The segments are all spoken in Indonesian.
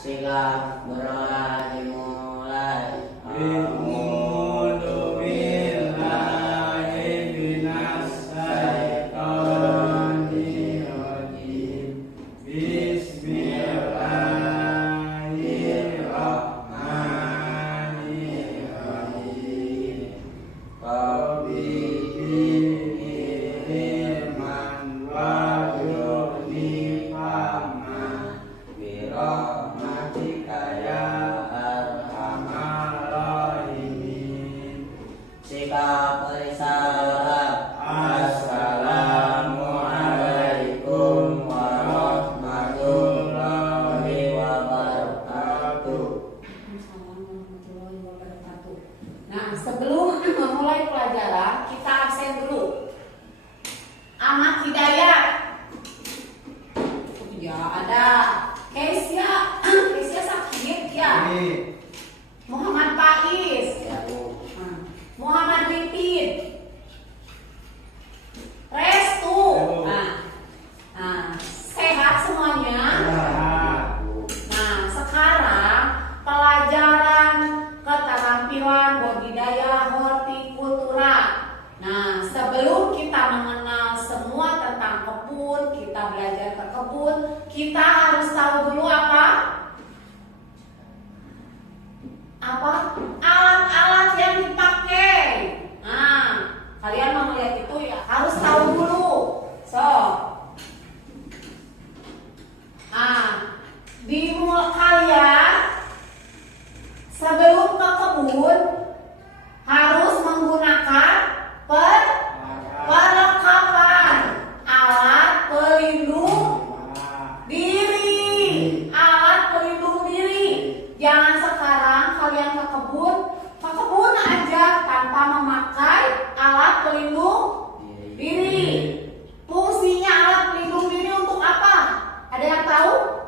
Sikap berdoa dimulai. Sikap bersalam. Assalamualaikum warahmatullahi wabarakatuh. Assalamualaikum warahmatullahi wabarakatuh. Nah, sebelum memulai pelajaran, kita absen dulu. Ahmad Hidayat. Ya, ada Kesia. Kesia sakit ya. Muhammad Faiz. Muhammad Lipin, Restu, sehat semuanya. Nah, sekarang pelajaran keterampilan budidaya hortikultura. Nah, sebelum kita mengenal semua tentang kebun, kita belajar ke kebun, kita harus tahu dulu apa? Alat-alat yang dipakai. Nah, kalian mau lihat itu ya harus tahu dulu. Dimulai kalian sebelum ke kebun harus menggunakan perlengkapan alat pelindung diri. Jangan sekarang kalian ke kebun aja tanpa memakai alat pelindung diri. Fungsinya alat pelindung diri untuk apa? Ada yang tahu?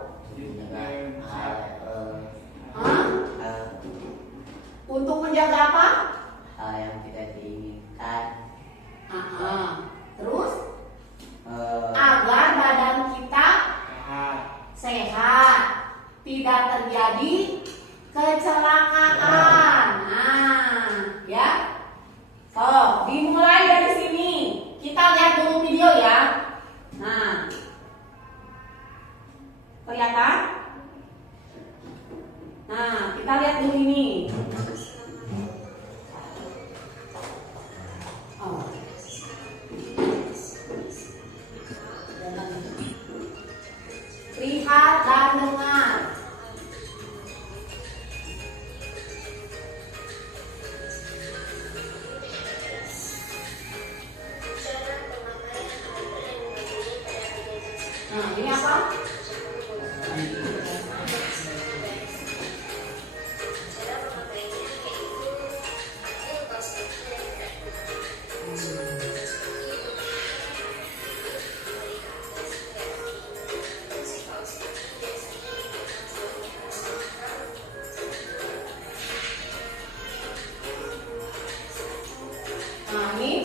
Untuk menjaga apa? Hal yang tidak diinginkan. Terus agar badan kita sehat, tidak terjadi kecelakaan. Ya. Dimulai dari sini. Kita lihat dulu video ya. Nah, kelihatan? Nah, kita lihat dulu ini. Lihat dan dengar. Nah, ini apa? Nah, ini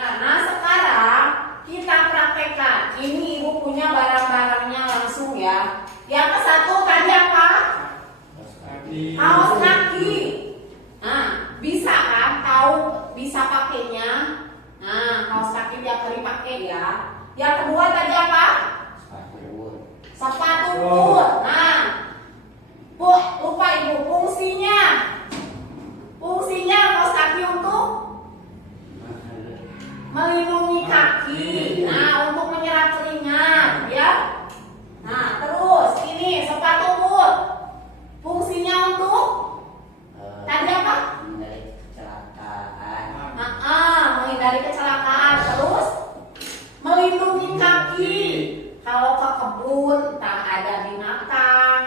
Nah, sekarang kita praktekkan. Ini ibu punya barang-barangnya langsung ya. Yang ke satu tadi apa? Kaos kaki. Nah, bisa kan tahu bisa pakainya? Nah, kaos kaki tiap hari pakai ya. Yang kedua tadi apa? Sepatu boot. Nah, lupa ibu fungsinya kaos kaki untuk melindungi kaki. Nah, untuk menyerap keringat ya. Nah, terus ini sepatu boot. Fungsinya untuk tadi apa? Menghindari kecelakaan. Menghindari kecelakaan. Terus melindungi kaki. Kalau ke kebun entah ada binatang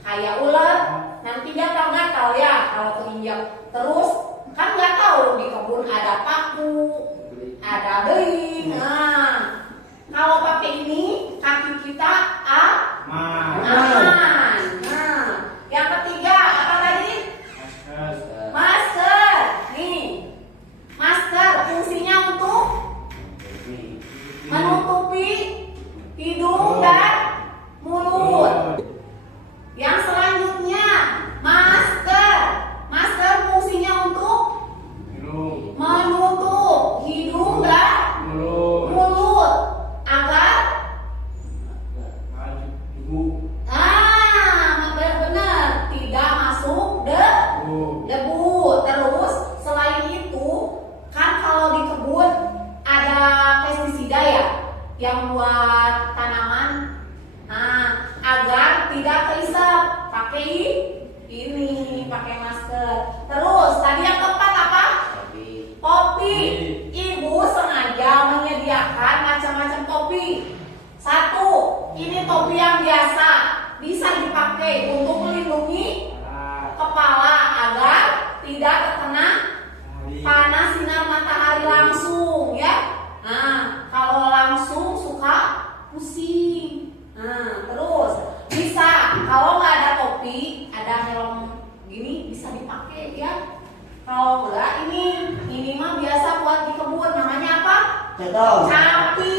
kayak ular, nanti dia gatal ya kalau keinjak. Terus kan nggak tahu di kebun ada paku, ada beling. Nah, kalau pakai ini kaki kita aman. Nah, yang ketiga apa tadi? Masker. topi yang biasa, bisa dipakai untuk melindungi kepala agar tidak terkena panas sinar matahari langsung ya. Nah, kalau langsung suka pusing. Nah, terus bisa kalau nggak ada topi, ada helm gini bisa dipakai ya. Kalau enggak ini mah biasa buat di kebun, namanya apa? Contoh. Capi.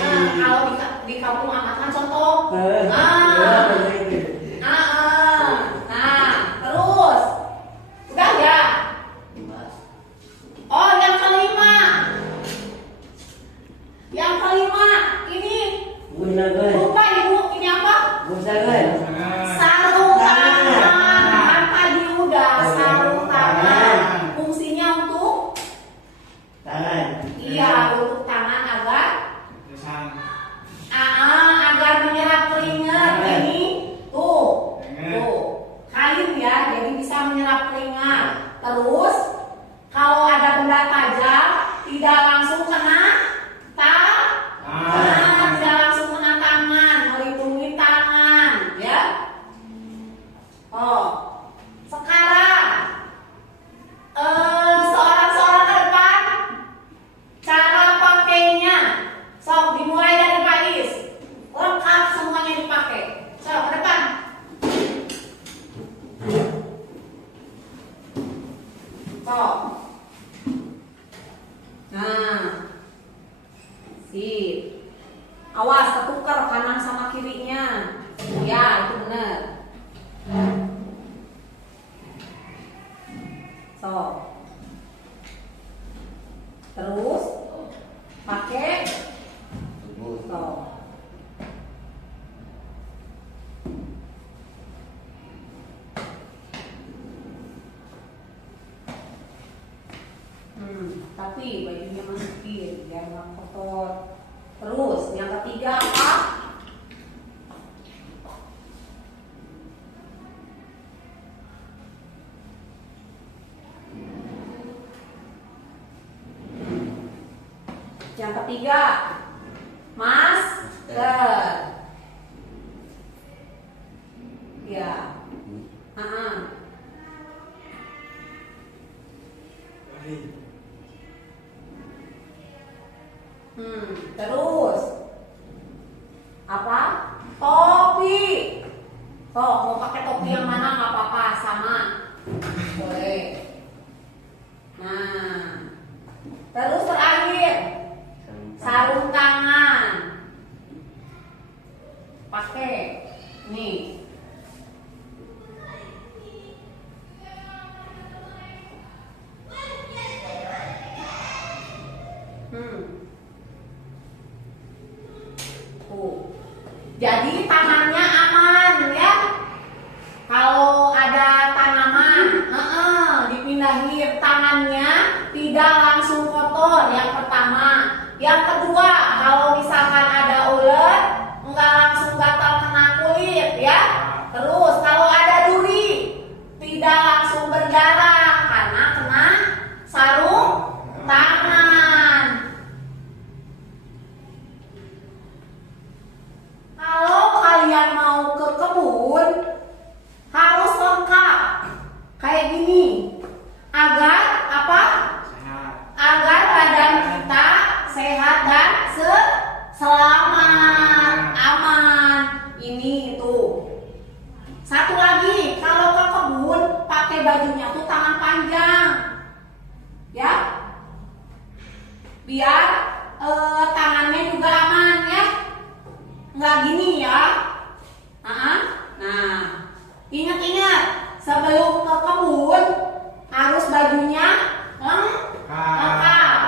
Nah, kalau di kampung amat kan contoh. Nah, terus udah ya. Oh, yang kelima. Yang kelima ini lupa ibu, ini apa? Sarung tangan. Kan tadi udah sarung tangan. Fungsinya untuk iya, untuk tangan agar agar menyerap keringat. Ini tuh kain ya, jadi bisa menyerap keringat. Terus kalau ada benda tajam tidak langsung kena tidak langsung kena tangan, melindungi tangan ya. Oh, sekarang seorang ke depan cara pakainya. Sok dimulai dari Pak Is. Lengkap semuanya dipakai. Sok ke depan. Sok. Nah, sip. Awas ketukar kanan sama kirinya. Ya, itu benar. Sok. Terus pakai sok. Tapi bajunya masukin biar nggak kotor. Terus yang ketiga apa? Yang ketiga masker. Ya. Terus apa? Topi. Toh mau pakai topi yang mana nggak apa-apa, sama boleh. Nah, terus terakhir sarung tangan. Pakai nih. Jadi tangannya aman ya. Kalau ada tanaman, dipindahin tangannya tidak langsung kotor. Yang pertama, yang kedua, kalau misalkan ada ulet, nggak langsung gatal kena kulit ya. Terus kalau ada duri, tidak langsung berdarah karena kena sarung tangan. Kalau kalian mau ke kebun harus lengkap kayak gini agar apa? Agar badan kita sehat dan selamat, aman. Ini tuh. Satu lagi, kalau ke kebun pakai bajunya tuh tangan panjang, ya, biar tangannya juga aman ya. Nggak gini ya. Nah, ingat-ingat sebelum ke kebun harus bajunya lengkap.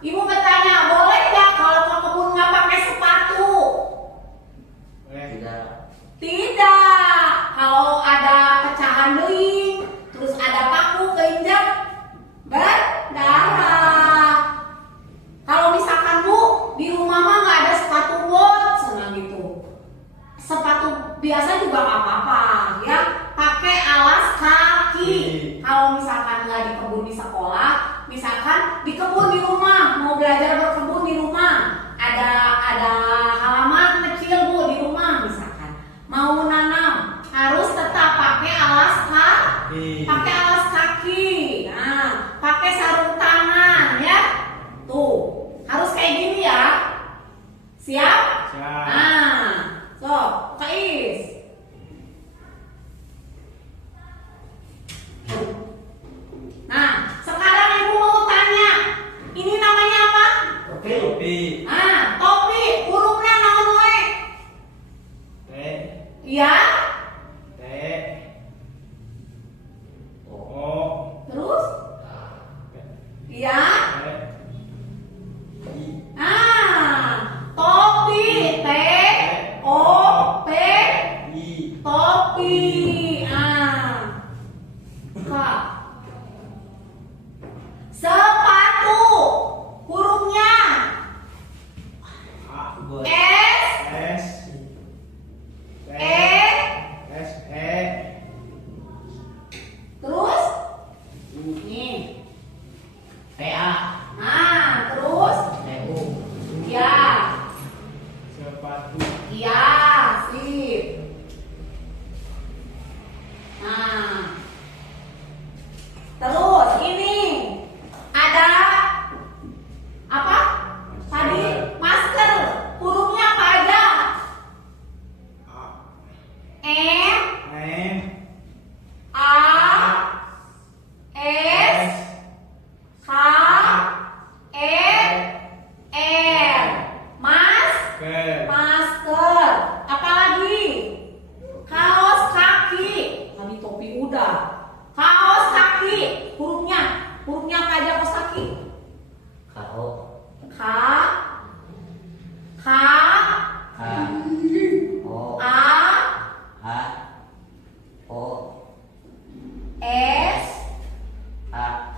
Ibu bertanya, boleh nggak kalau ke kebun nggak pakai sepatu? Tidak. Kalau ada pecahan beling, terus ada paku keinjak berdarah. Kalau misalkan Bu di rumah mah nggak ada sepatu bot, senang gitu. Sepatu biasa juga nggak apa-apa ya. Pakai alas kaki. Kalau misalkan nggak di kebun di sekolah, misalkan di kebun di rumah, mau belajar berkebun di rumah, ada halaman kecil Bu di rumah.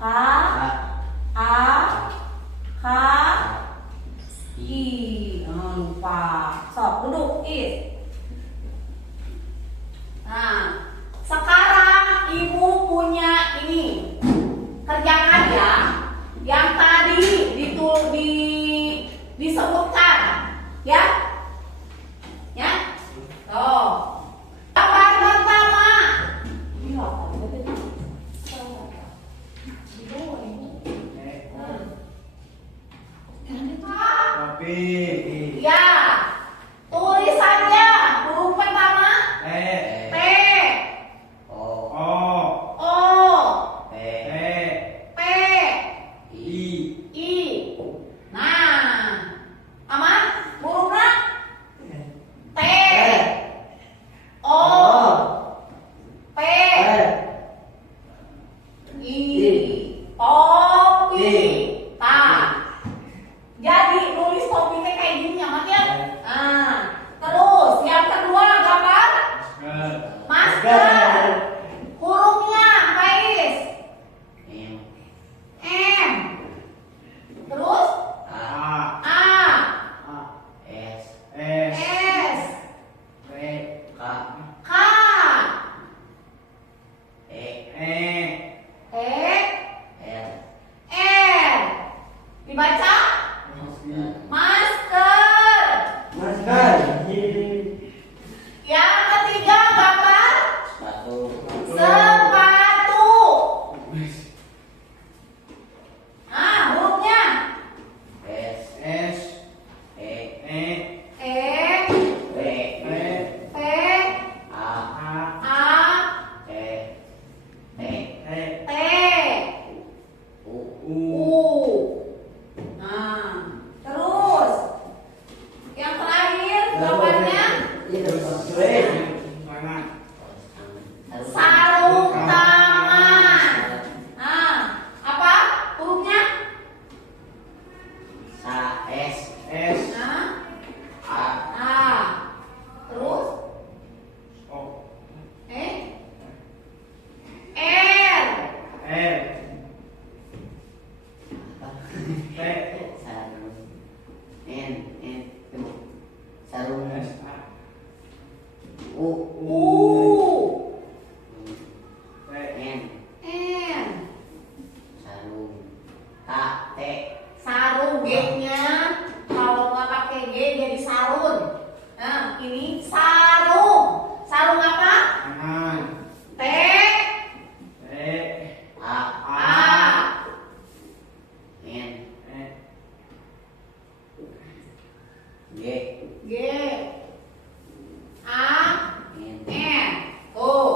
Ka, A, Ka, I. Lupa. Sok, duduk, Is. Nah, sekarang ibu punya ini. Kerjakan ya. Yang tadi disebutkan, ya. Ya. Tuh. Gambar pertama. Tapi Ya. Tulisannya huruf pertama E T, O O O, P E P, I I. Nah, aman? Hurufnya T, O, P, I. Topi. Tah. Jadi nulis topiknya kayak gini amat ya. Nah, terus yang kedua gambar masker. Hurufnya Pais. M M. Terus A A, S S S, T K K, E E E, R R. Dibaca Masker masker. Yang ketiga gambar Sepatu sepatu. Ah, hurufnya S S E E E, P P P, A A A, T T T T, U U Nah, terus yang terakhir gambarnya Mana? sarung tangan. Nah, apa hurufnya? Sa S S Nah, A nah, terus O R, R, L T sarung N sarung S A U U, T N N. sarung K T Sarung G-nya kalau nggak pakai G jadi sarun. Nah, ini sarung. Sarung apa? tangan T, T A A, N E G G, A, N N. Tuh.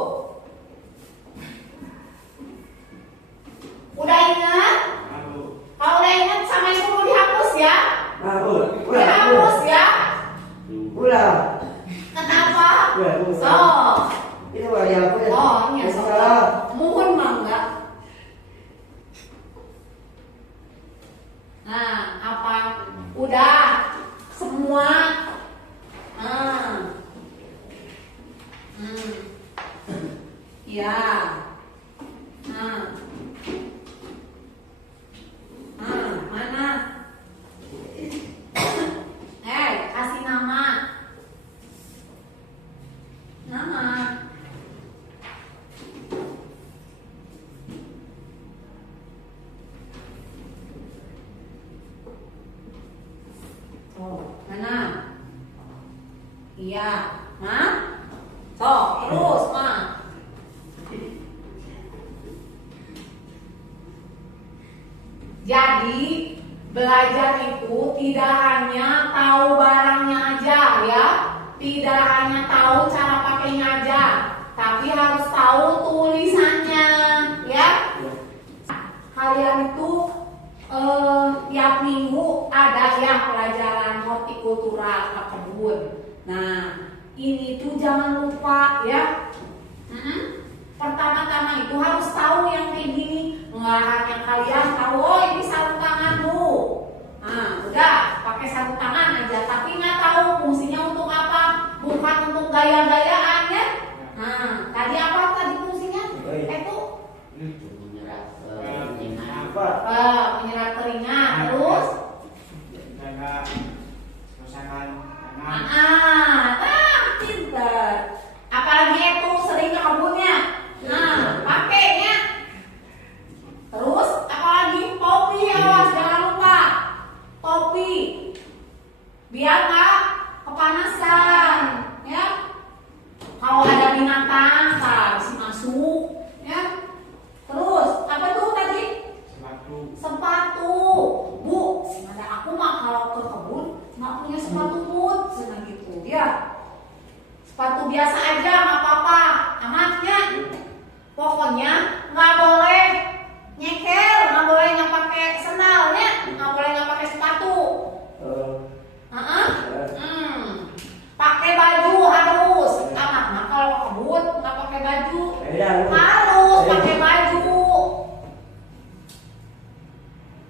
Udah ingat? lalu Kalau udah ingat sama itu perlu dihapus ya. Ulang. Dihapus ya. Ulang. Kenapa? Ulang. So, Itu yang aku ya. oh ini ya Masih so. salah. Mohon mangga. Nah, apa? Udah semua. Nah. Ya. Nah. Mana? Kasih nama. Nama. Oh, mana? Iya, Ma. Sok, terus, Ma. Jadi, belajar itu tidak hanya tahu barangnya aja ya. Tidak hanya tahu cara pakainya aja, tapi harus tahu tulisannya ya. Kalian itu tiap minggu ada ya pelajaran hortikultura kebun. Nah, ini tuh jangan lupa ya. Pertama-tama itu harus tahu yang kayak gini. Nggak hanya kalian tahu, oh ini sarung tangan bu. Nah, udah pakai sarung tangan aja, tapi nggak tahu fungsinya untuk apa. Bukan untuk gaya-gayaan ya. Nah, tadi apa tadi fungsinya? Itu menyerap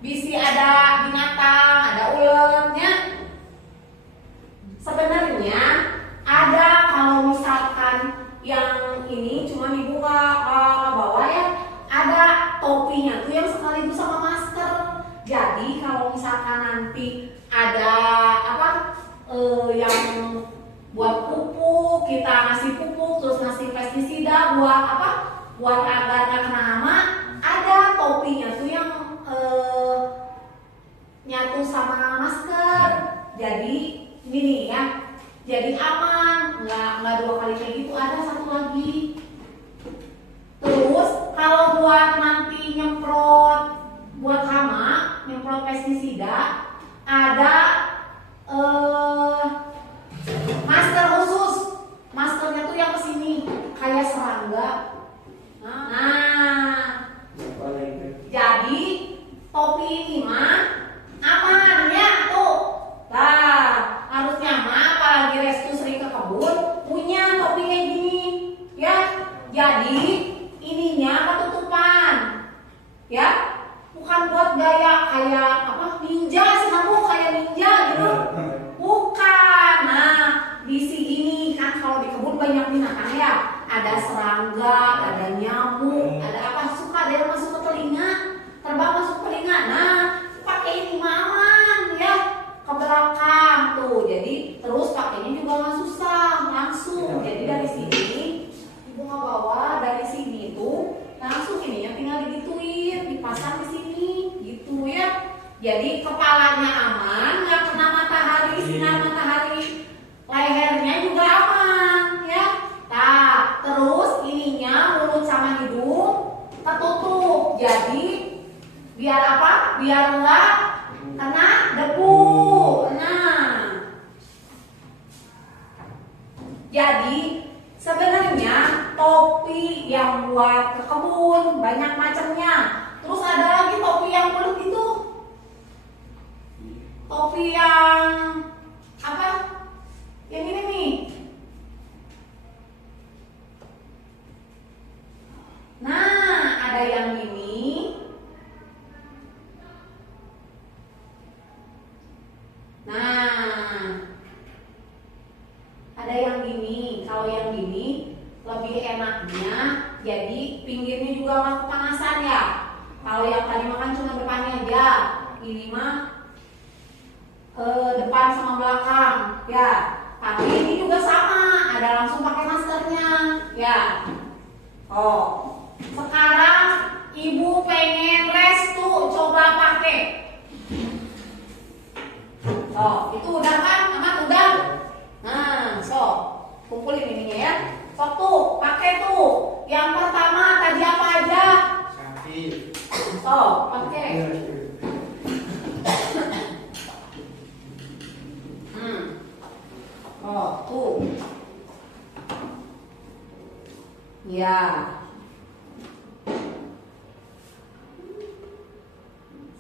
Bisi ada binatang, ada ularnya. Sebenarnya ada kalau misalkan yang ini cuma ibu nggak bawa ya, ada topinya tuh yang sekaligus sama masker. Jadi kalau misalkan nanti ada apa yang buat pupuk, kita ngasih pupuk terus ngasih pestisida buat apa? Buat agar nggak kena hama, ada topinya tuh yang nyatu sama masker. Jadi ini nih ya, jadi aman, nggak dua kali kayak gitu. Ada satu lagi. Terus kalau buat nanti nyemprot buat hama, nyemprot pestisida, ada masker khusus. Maskernya tuh yang kesini kayak serangga. Nah, jadi topi ini mah aman ya tuh. Nah, harusnya mah apalagi restu sering ke kebun punya topi kayak gini ya. Jadi ininya ketutupan ya, bukan buat gaya kayak apa ninja sih kamu, kayak ninja gitu, bukan. Nah, di sini kan kalau di kebun banyak binatang ya, ada serangga, ada nyamuk, ada apa, suka ada yang masuk ke telinga, terbang masuk ke telinga. Nah, pakai ini mah aman ya, ke belakang tuh. Jadi terus pakainya juga nggak susah, langsung. Jadi dari sini ibu nggak bawa, dari sini tuh langsung ininya tinggal digituin, dipasang di sini gitu ya. Jadi kepalanya aman, nggak kena matahari, sinar matahari, lehernya juga aman ya. Nah, terus ininya mulut sama hidung tertutup. Jadi biar apa? Biar nggak kena debu. Nah, jadi sebenarnya topi yang buat ke kebun banyak macamnya. Terus ada lagi topi yang kulit itu, topi yang apa? Yang ini nih. Nah, ada yang ini. Nah, ada yang gini. Kalau yang gini lebih enaknya, jadi pinggirnya juga nggak kepanasan ya. Kalau yang tadi makan cuma depannya aja, ini mah depan sama belakang ya. Tapi ini juga sama, ada langsung pakai maskernya ya. Oh, sekarang ibu pengen restu coba pakai. Oh, itu udah kan? Amat udah. Nah, sok kumpulin ininya ya. Sok tuh, pakai tuh. Yang pertama tadi apa aja? Kaki. Sok, pakai. Oh, tuh. Ya.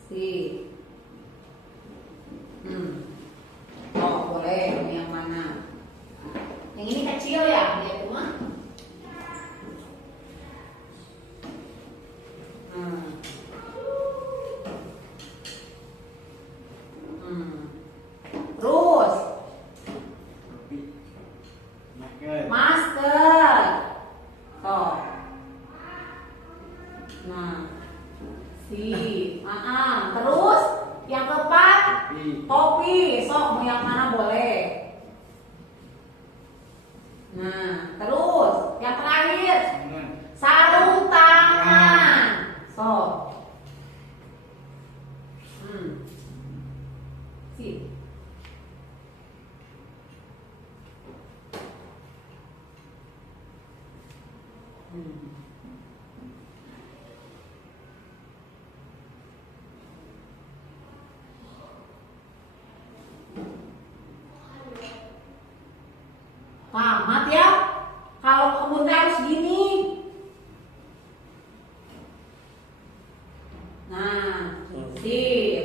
Sip. Oh, boleh. Ini yang mana? Yang ini kecil ya, dia cuma. Terus masker. Oh. Nah. Terus yang keempat topi. Sok mau yang mana boleh. Nah, terus yang terakhir sarung tangan. Sok. Sip. Amat ya, kalau kebun harus gini. Nah, sip.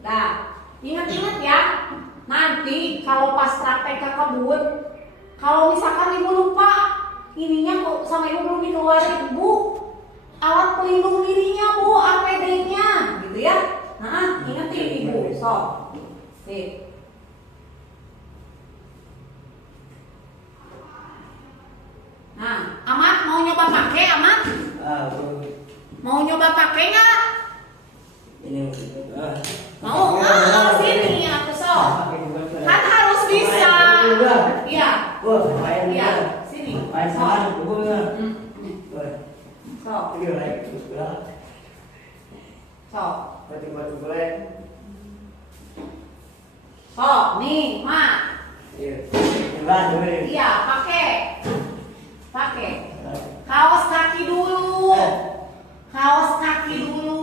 Nah, ingat-ingat ya, nanti kalau pas praktek ke kebun, kalau misalkan ibu lupa, ininya kok sama ibu belum dikeluarin, bu, alat pelindung dirinya bu, APD-nya, gitu ya. sip. Nah, Amat mau nyoba pakai Amat? Mau nyoba pakai nggak? Ini Mau? Sini aku sok. Kan harus bisa. Iya. Wah, main Iya, dia. sini. Main Sok. sama bukunya. Wah, Sok. ini lagi. Sok. Batu-batu boleh. Sok, nih, Mak. Iya. Coba dulu. Iya, pakai. Pakai. Kaos kaki dulu. Kaos kaki dulu.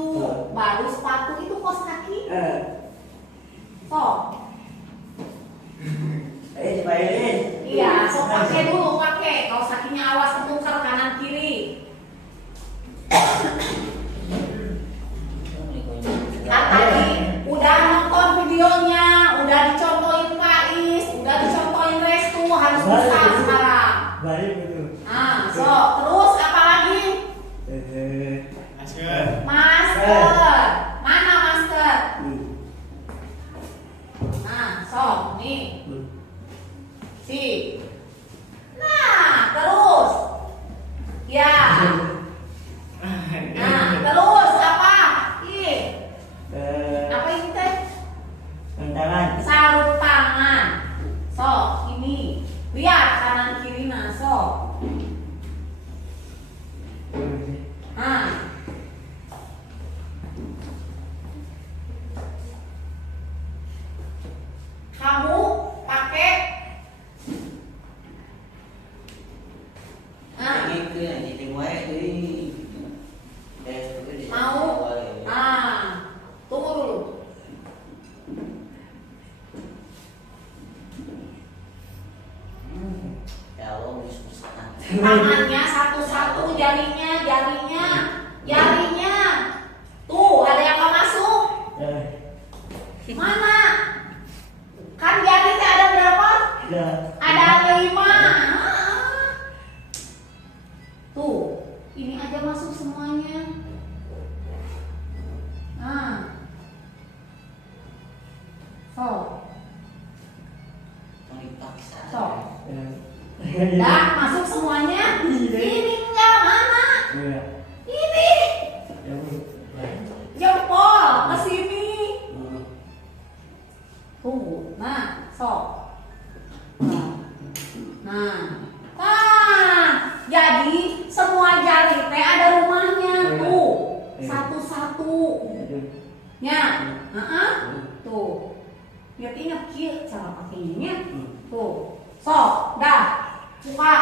Baru sepatu itu kaos kaki. Sok. Coba ini. Iya, sok pakai dulu, pakai. Kaos kakinya awas ketungkal kanan kiri. Kan tadi udah nonton videonya, udah dicontohin Faiz, udah dicontohin Restu, harus bisa sekarang. Balik betul. Nah, sok. Terus apa lagi? Masker. Masker. Mana masker? Nah, sok. Nih. Si. Nah, terus. Ya. Nah, terus apa? Ih, apa ini teh? Tangan. Sarung tangan. Sok, ini. Lihat kanan kiri nah, sok. Nah. Kamu pakai mau? Tunggu dulu. Tangannya satu-satu, jarinya. Tuh, ada yang nggak masuk? Mana? Kan jarinya ada berapa? Ada 5. Tuh, ini aja masuk semuanya. Nah, sok. Dah masuk semuanya. Ini enggak mana? Ini jempol ke sini. Tunggu. Nah, sok. Nah, jadi semua jari teh ada rumahnya tuh. Satu-satu. Ya. Tuh. Ingat kieu cara pakainya. Tuh. Sok, dah. Buka.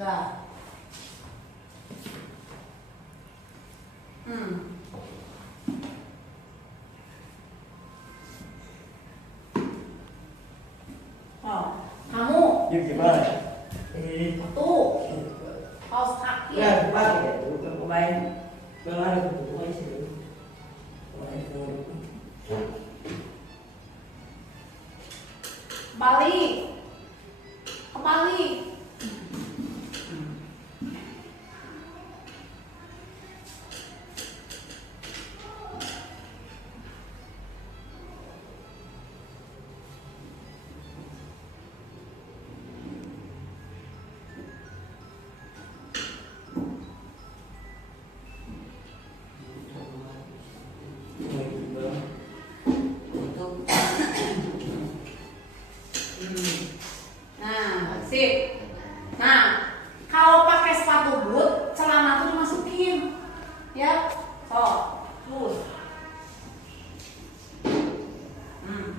Dah. Oh, kamu tuh kaos kaki. Balik. Kembali. Nah, sip. Nah, kalau pakai sepatu boot, celana tuh dimasukin. Ya. So, terus. Nah.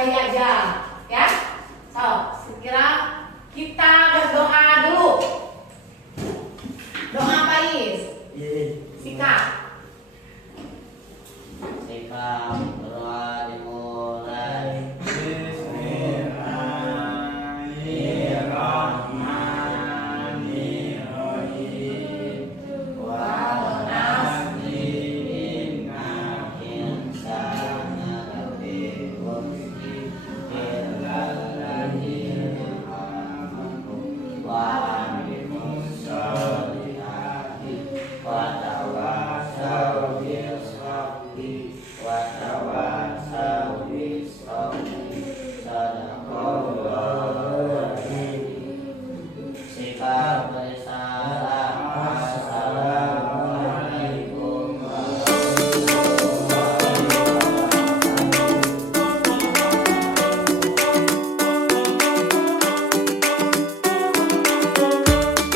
gaya aja.